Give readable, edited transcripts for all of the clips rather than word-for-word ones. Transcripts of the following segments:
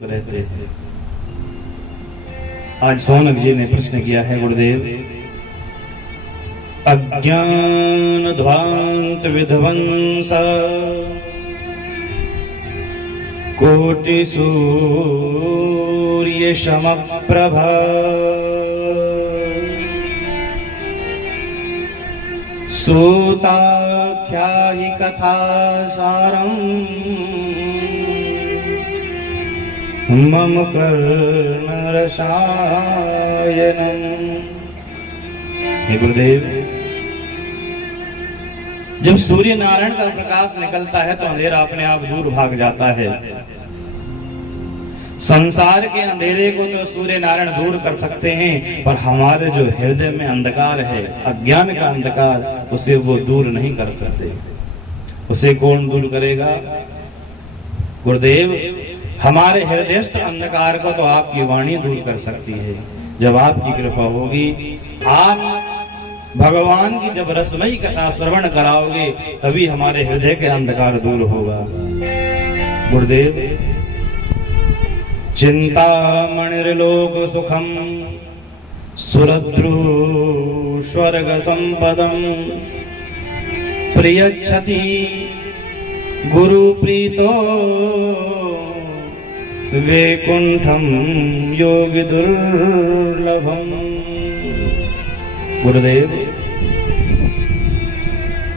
रहते थे। आज सोनक जी ने प्रश्न किया है, गुरुदेव, अज्ञान ध्वांत विध्वंस कोटि सूर्य समप्रभा सूताख्याहि कथा सारम् मम कर्णरसायनम्। हे गुरुदेव, जब सूर्य नारायण का प्रकाश निकलता है तो अंधेरा अपने आप दूर भाग जाता है। संसार के अंधेरे को तो सूर्य नारायण दूर कर सकते हैं, पर हमारे जो हृदय में अंधकार है, अज्ञान का अंधकार, उसे वो दूर नहीं कर सकते। उसे कौन दूर करेगा? गुरुदेव, हमारे हृदयस्थ अंधकार को तो आपकी वाणी दूर कर सकती है। जब आपकी कृपा होगी, आप भगवान की जब रसमयी कथा श्रवण कराओगे, तभी हमारे हृदय के अंधकार दूर होगा। गुरुदेव, चिंतामणिर्लोक सुखम सुरद्रु स्वर्ग संपदम प्रियच्छति गुरु प्रीतो वैकुंठम योगी दुर्लभम। गुरुदेव,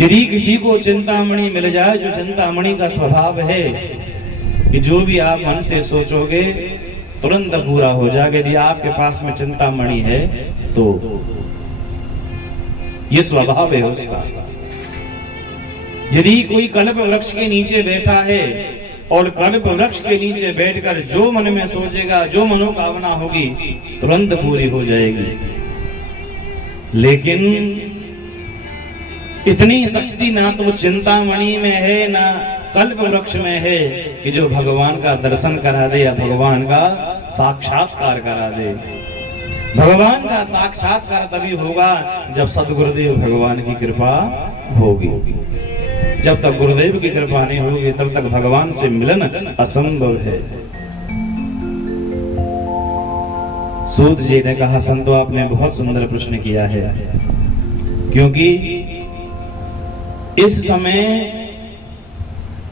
यदि किसी को चिंतामणि मिल जाए, जो चिंतामणि का स्वभाव है कि जो भी आप मन से सोचोगे तुरंत पूरा हो जाएगा, यदि आपके पास में चिंतामणि है तो ये स्वभाव है उसका। यदि कोई कल्प वृक्ष के नीचे बैठा है और कल्प वृक्ष के नीचे बैठकर जो मन में सोचेगा, जो मनोकामना होगी, तुरंत पूरी हो जाएगी। लेकिन इतनी शक्ति ना तो चिंतामणि में है, ना कल्प वृक्ष में है कि जो भगवान का दर्शन करा दे या भगवान का साक्षात्कार करा दे। भगवान का साक्षात्कार तभी होगा जब सदगुरुदेव भगवान की कृपा होगी। जब तक गुरुदेव की कृपा नहीं होगी, तब तक भगवान से मिलन असंभव है। सूत जी ने कहा, संतो आपने बहुत सुंदर प्रश्न किया है, क्योंकि इस समय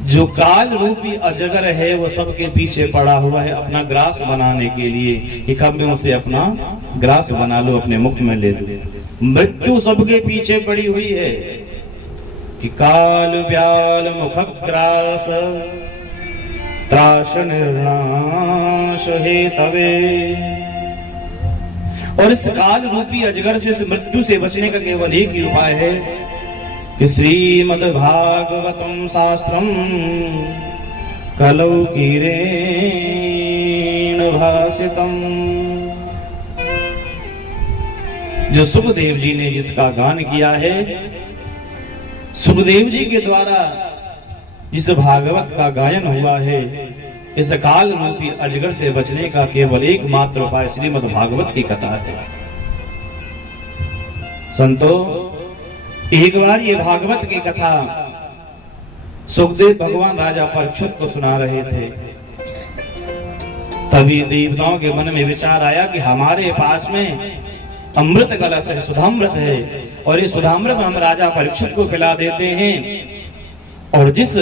जो काल रूपी अजगर है वो सबके पीछे पड़ा हुआ है अपना ग्रास बनाने के लिए, कि कब में उसे अपना ग्रास बना लो, अपने मुख में ले लो। मृत्यु सबके पीछे पड़ी हुई है कि काल व्याल मुख ग्रास त्रास निर्नाश हेतवे। और इस काल रूपी अजगर से, इस मृत्यु से बचने का केवल एक ही उपाय है कि श्रीमद् भागवतम शास्त्रम कलौ कीरेण भासितम। जो सुखदेव जी ने जिसका गान किया है, सुखदेव जी के द्वारा जिस भागवत का गायन हुआ है, इस काल रूपी अजगर से बचने का केवल एकमात्र उपाय श्रीमद् भागवत की कथा है। संतो, एक बार ये भागवत की कथा सुखदेव भगवान राजा परीक्षित को सुना रहे थे। तभी देवताओं के मन में विचार आया कि हमारे पास में अमृत कलश है, सुधामृत है, और ये सुधामृत हम राजा परीक्षित को पिला देते हैं, और जिस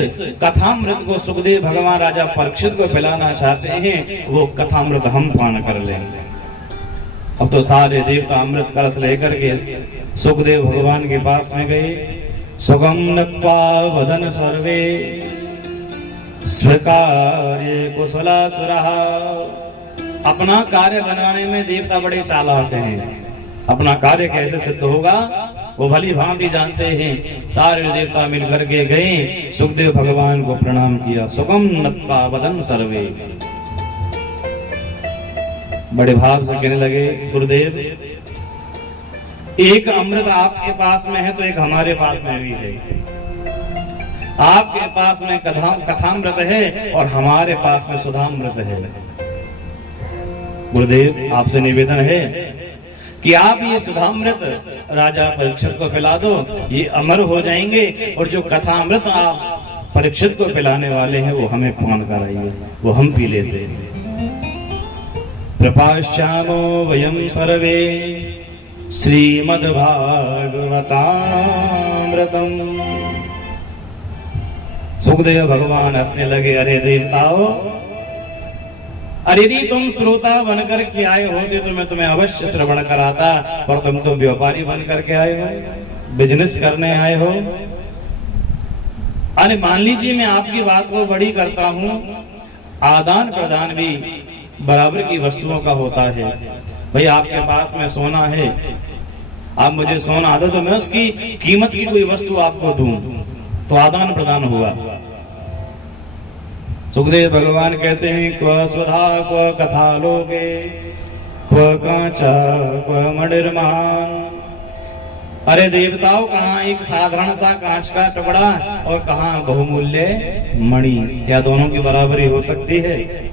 कथामृत को सुखदेव भगवान राजा परीक्षित को पिलाना चाहते हैं, वो कथामृत हम पान कर लेंगे। अब तो सारे देवता अमृत कलश लेकर के सुखदेव भगवान के पास में गए। सुगम नत्वा वदन सर्वे स्वीकार्य कुशलासुरः। अपना कार्य बनाने में देवता बड़े चालाक हैं। अपना कार्य कैसे सिद्ध होगा वो भली भांति जानते हैं। सारे देवता मिलकर के गए, सुखदेव भगवान को प्रणाम किया। सुगम नत्वा वदन सर्वे, बड़े भाव से कहने लगे, गुरुदेव, एक अमृत आपके पास में है तो एक हमारे पास में भी है। आपके पास में कथामृत है और हमारे पास में सुधामृत है। गुरुदेव, आपसे निवेदन है कि आप ये सुधामृत राजा परीक्षित को पिला दो, ये अमर हो जाएंगे, और जो कथामृत आप परीक्षित को पिलाने वाले हैं वो हमें पान कराइए, वो हम पी लेते हैं। प्रपाश्यामो वयं सर्वे श्रीमद्भागवतामृतम्। सुखदेव भगवान हंसने लगे, अरे देवताओं, अरे यदि तुम श्रोता बनकर के आए होते तो मैं तुम्हें अवश्य श्रवण कराता, पर तुम तो व्यापारी बनकर के आए हो, बिजनेस करने आए हो। अरे मान लीजिए मैं आपकी बात को बड़ी करता हूं, आदान प्रदान भी बराबर की वस्तुओं का होता है। भाई आपके पास में सोना है, आप मुझे सोना दो तो मैं उसकी कीमत की कोई वस्तु आपको दूं, तो आदान प्रदान हुआ। सुखदेव भगवान कहते हैं, क्व स्वधा क्व कथा लोके क्व कांचा क्व मणिर्महान। अरे देवताओं, कहाँ एक साधारण सा कांच का टुकड़ा और कहाँ बहुमूल्य मणि, क्या दोनों की बराबरी हो सकती है?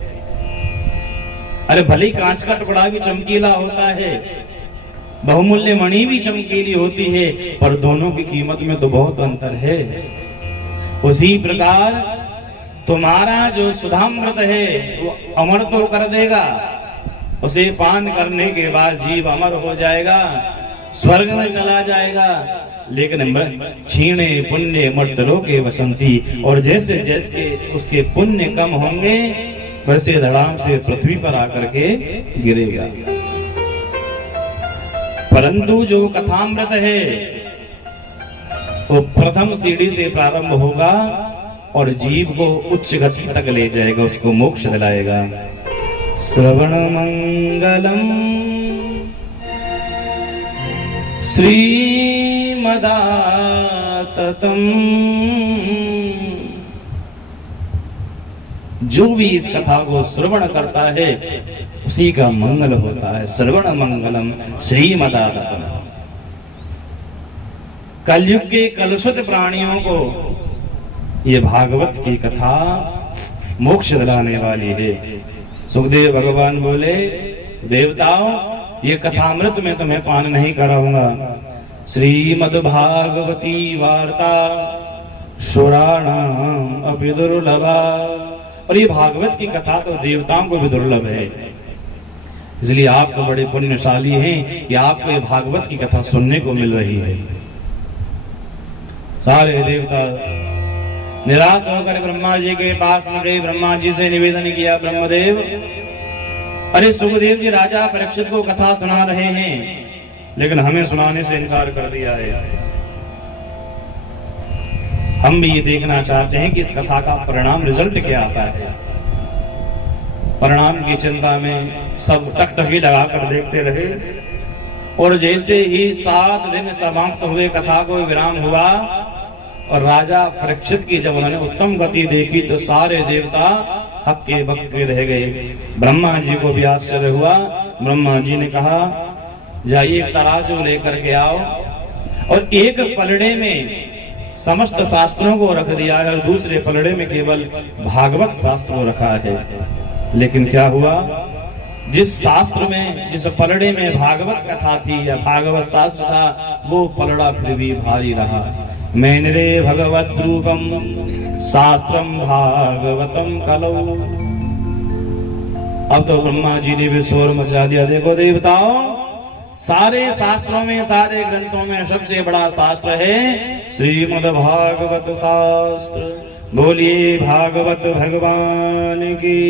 अरे भले कांच का टुकड़ा भी चमकीला होता है, बहुमूल्य मणि भी चमकीली होती है, पर दोनों की कीमत में तो बहुत अंतर है। उसी प्रकार तुम्हारा जो सुधामृत है वो अमर तो कर देगा, उसे पान करने के बाद जीव अमर हो जाएगा, स्वर्ग में चला जाएगा। लेकिन क्षीणे पुण्य मर्तलोके वसंती, और जैसे जैसे उसके पुण्य कम होंगे वैसे धड़ाम से पृथ्वी पर आकर के गिरेगा। परंतु जो कथामृत है वो प्रथम सीढ़ी से प्रारंभ होगा और जीव को उच्च गति तक ले जाएगा, उसको मोक्ष दिलाएगा। श्रवण मंगलम श्रीमदाततम। जो भी इस कथा को श्रवण करता है उसी का मंगल होता है। श्रवण मंगलम श्रीमदाततम। कलयुग के कलुषित प्राणियों को ये भागवत की कथा मोक्ष दिलाने वाली है। सुखदेव भगवान बोले, देवताओं, ये कथामृत में तुम्हें पान नहीं कराऊंगा। श्रीमद्भागवती वार्ता सुराणाम अपि दुर्लभा। और ये भागवत की कथा तो देवताओं को भी दुर्लभ है, इसलिए आप तो बड़े पुण्यशाली हैं कि आपको ये भागवत की कथा सुनने को मिल रही है। सारे देवता निराश होकर ब्रह्मा जी के पास में गए। ब्रह्मा जी से निवेदन किया, ब्रह्मदेव, अरे सुखदेव जी राजा परीक्षित को कथा सुना रहे हैं, लेकिन हमें सुनाने से इनकार कर दिया है। हम भी ये देखना चाहते हैं कि इस कथा का परिणाम, रिजल्ट क्या आता है। परिणाम की चिंता में सब टकटकी लगाकर देखते रहे, और जैसे ही 7 दिन समाप्त हुए, कथा को विराम हुआ और राजा परीक्षित की जब उन्होंने उत्तम गति देखी तो सारे देवता हक्के बक्के रह गए। ब्रह्मा जी को भी आश्चर्य हुआ। ब्रह्मा जी ने कहा, जाइए तराजू लेकर के आओ, और एक पलड़े में समस्त शास्त्रों को रख दिया है और दूसरे पलड़े में केवल भागवत शास्त्र को रखा है। लेकिन क्या हुआ, जिस शास्त्र में, जिस पलड़े में भागवत कथा थी या भागवत शास्त्र था, वो पलड़ा फिर भी भारी रहा। मैनरे भगवत रूपम शास्त्रम भागवतम कलौ। अब तो ब्रह्मा जी ने भी शोर मचा दिया, देखो देवताओं, सारे शास्त्रों में, सारे ग्रंथों में सबसे बड़ा शास्त्र है श्रीमद् भागवत शास्त्र। बोलिए भागवत भगवान की,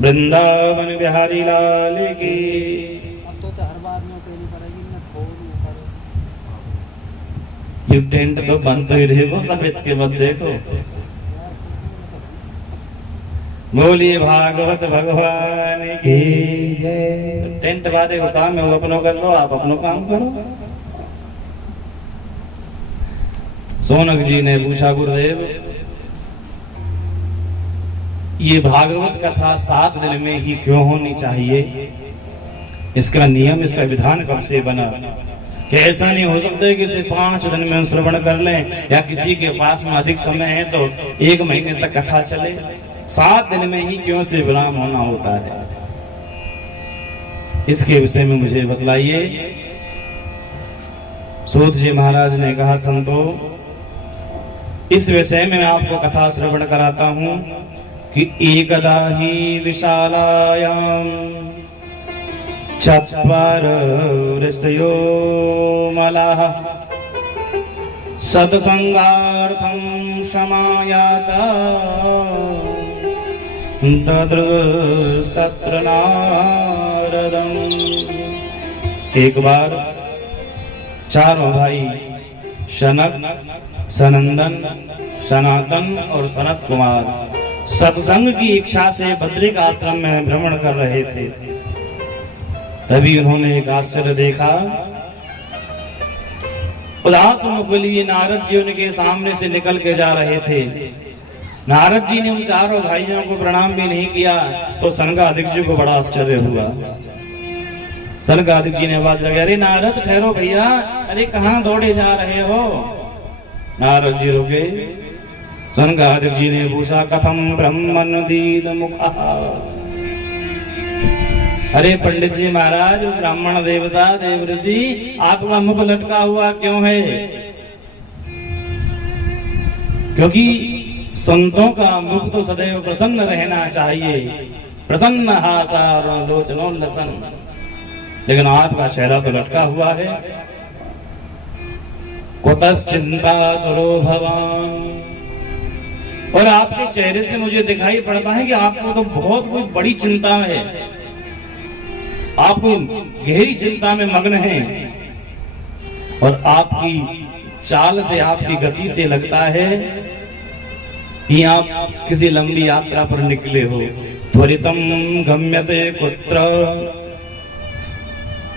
वृंदावन बिहारी लाल की। ये टेंट तो बंद तो ही देखो, सफेद के मत देखो। बोलिए भागवत भगवान की जय। टेंट वाले को काम है, वो अपनों कर लो, आप अपनों काम करो। सोनक जी ने पूछा, गुरुदेव, ये भागवत कथा 7 दिन में ही क्यों होनी चाहिए? इसका नियम, इसका विधान कब से बना? क्या ऐसा नहीं हो सकता है कि सिर्फ 5 दिन में श्रवण कर लें, या किसी के पास में अधिक समय है तो 1 महीने तक कथा चले? 7 दिन में ही क्यों से विराम होना होता है? इसके विषय में मुझे बतलाइए। सूत जी महाराज ने कहा, संतो, इस विषय में मैं आपको कथा श्रवण कराता हूं कि एकदा हि विशालायां चत्वारो ऋषयो मलाः सत्संगार्थं समायाता तत्र नारदम्। एक बार चारों भाई शनक, सनंदन, सनातन और सनत कुमार सत्संग की इच्छा से बद्रिक आश्रम में भ्रमण कर रहे थे। तभी उन्होंने एक आश्चर्य देखा। उदास मुख लिए नारद जी उनके सामने से निकल के जा रहे थे। नारद जी ने उन चारों भाइयों को प्रणाम भी नहीं किया तो सनकादिक जी को बड़ा आश्चर्य हुआ। सनकादिक जी ने आवाज लगाई, अरे नारद ठहरो भैया, अरे कहाँ दौड़े जा रहे हो? नारद जी रुके। सनकादिक जी ने पूछा, कथम ब्रह्मन्नदीद मुखा। अरे पंडित जी महाराज, ब्राह्मण देवता देवऋषि, आपका मुख लटका हुआ क्यों है? क्योंकि संतों का मुख तो सदैव प्रसन्न रहना चाहिए, प्रसन्न हासालोचनोल्लसन, लेकिन आपका चेहरा तो लटका हुआ है। कुतश्चिंता तुरो भवान। और आपके चेहरे से मुझे दिखाई पड़ता है कि आपको तो बहुत कोई बड़ी चिंता है, आप कोई गहरी चिंता में मग्न हैं। और आपकी चाल से, आपकी गति से लगता है कि आप किसी लंबी यात्रा पर निकले हो। त्वरितम गम्यते कुत्र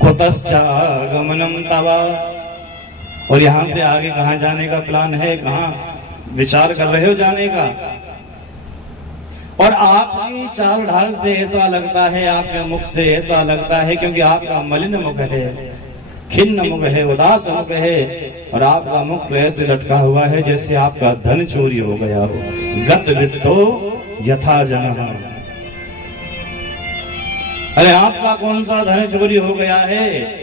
कुतश्चागमनम तवा। और यहाँ से आगे कहाँ जाने का प्लान है, कहाँ विचार कर रहे हो जाने का? और आपकी चाल ढाल से ऐसा लगता है, आपके मुख से ऐसा लगता है, क्योंकि आपका मलिन मुख है, खिन्न मुख है, उदास मुख है, और आपका मुख ऐसे लटका हुआ है जैसे आपका धन चोरी हो गया हो। गत वित्तो यथा जनः। अरे आपका कौन सा धन चोरी हो गया है?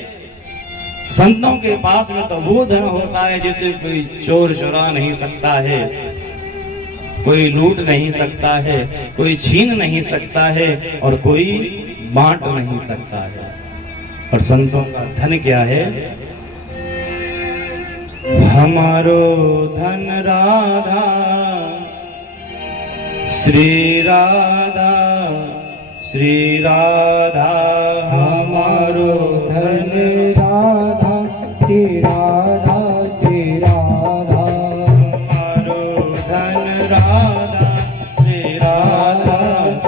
संतों के पास में तो वो धन होता है जिसे कोई चोर चुरा नहीं सकता है, कोई लूट नहीं सकता है, कोई छीन नहीं सकता है, और कोई बांट नहीं सकता है। और संतों का धन क्या है? हमारो धन राधा, श्री राधा, श्री राधा। हमारो धन राधा, श्री राधा, श्री राधा। हमारो धन राधा, श्री राधा,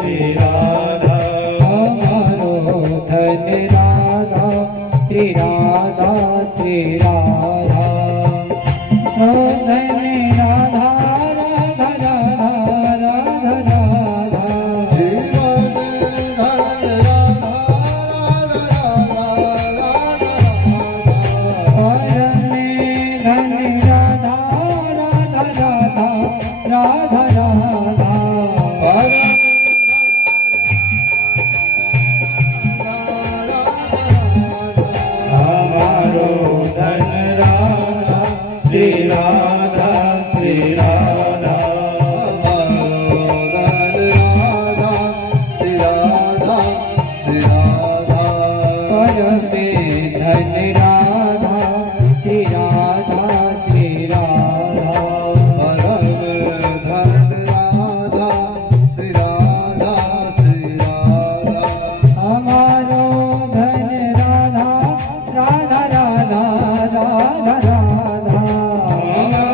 श्री राधा। हमारो धन राधा, श्री राधा, श्री राधा। राधा राधा राधा राधा।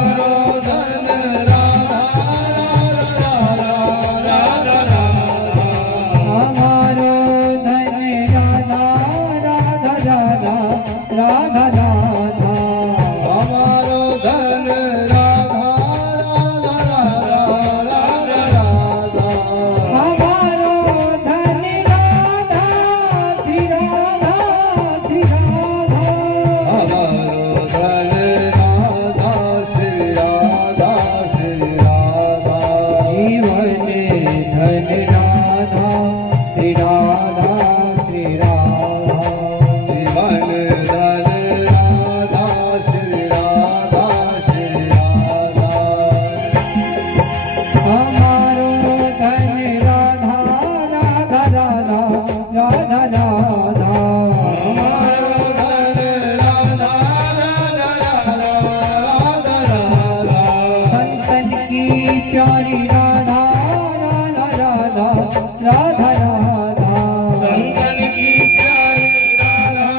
राधा राधा संतन की प्यारी राधा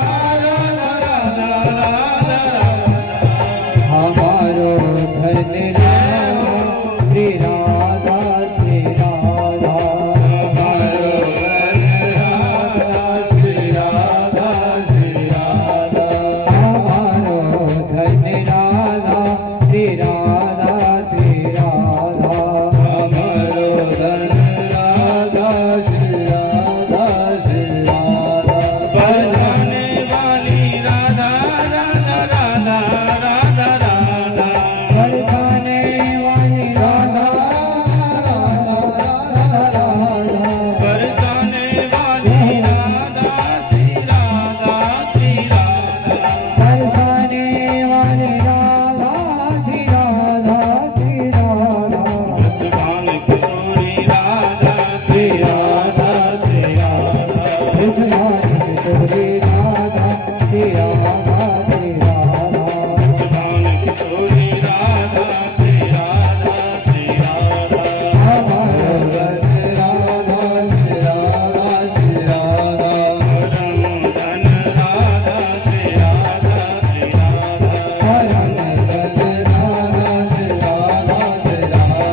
राधा राधा राधा हमारो धन राधा श्री राधा श्री राधा हमारो धन राधा श्री राधा श्री राधा हमारो धन राधा श्री राधा श्री राधा हमारो धन राधा श्री राधा श्री राधा बरसाने वाली राधा राधा राधा राधा राधा बरसाने वाली राधा राधा राधा बरसाने वाली राधा श्री राधा श्री राधा बरसाने वाली राधा श्री राधा श्री राधा बरसाने किशोरी राधा श्री राधा श्री राधा बरसाने किशोरी राधा श्री राधा श्री राधा बरसाने किशोरी राधा श्री राधा श्री राधा हमारो धन राधा श्री राधा श्री राधा परम धन राधा श्री राधा श्री राधा परम धन राधा श्री राधा श्री राधा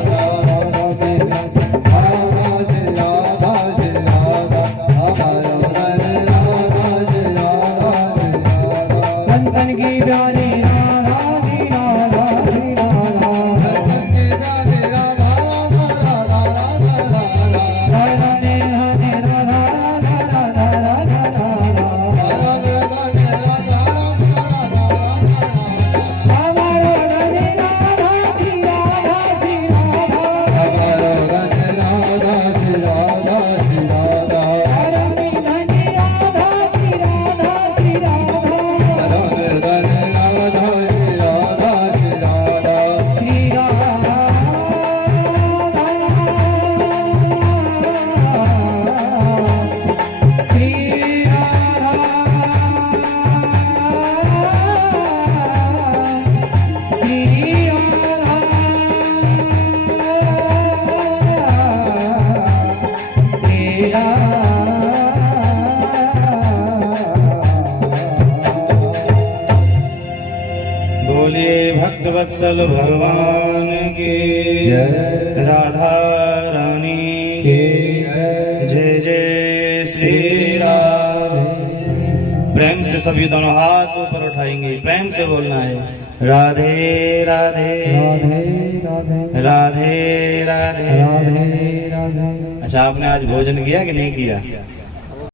राधा श्री राधा श्री राधा हमारो धन राधा श्री राधा श्री राधा संतन की प्यारी राधा श्री राधा श्री राधा संतन की प्यारी राधा राधा राधा राधा राधा राधे राधे राधा राधा राधा राधा राधे राधे राधा हमारो धन राधा श्री राधा श्री राधा हमारो धन राधा श्री राधा श्री राधा हमारो धन राधा श्री राधा श्री राधा हमारो धन राधा श्री राधा श्री राधा श्री राधा श्री बोले भक्तवत्सल भगवान के जय। राधा रानी के जय जय श्री राम। प्रेम से सभी दोनों हाथ ऊपर उठाएंगे, प्रेम से बोलना है राधे राधे राधे राधे राधे राधे। राधे राधे अच्छा, आपने आज भोजन किया कि नहीं किया?